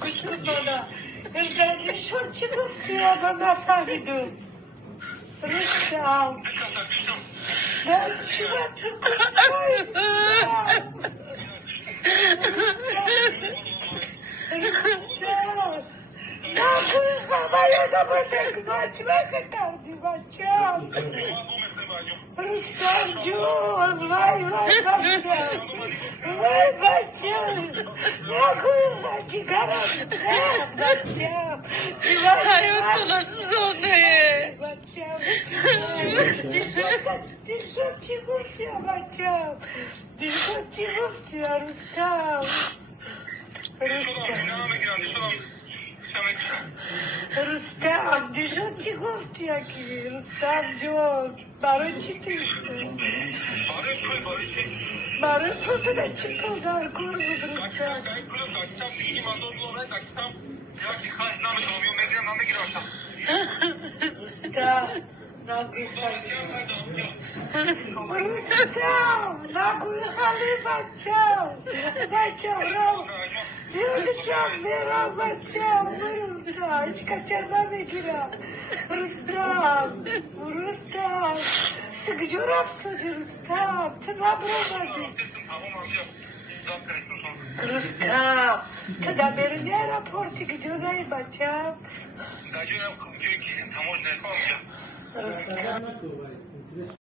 گوش کن بالا الدردی شد چی گفتی آبا نفهمیدم رستم من چی من تو گفتم رستم نگوی همه یادم رو نگناچ کردی بچم رستم جون وای وای بچم وای بچم نگوی جیگرم نه بچم حیاتون زونه بچم دیشب چی گفتی بچم دیشب چی گفتی رستم رستم دیشب چی گفتی اکی رستم جون برای چی برای پول تو ده چی پول در کور بود رستم رستم نگوی خالی بچم رو یادشم میرم بچم برو تا هیچ کچر نمیگیرم رستم تو کجور افسودی رستم تو نبرمدی رستم تو نمیری نیرم پورتی کجور نایی بچم رستم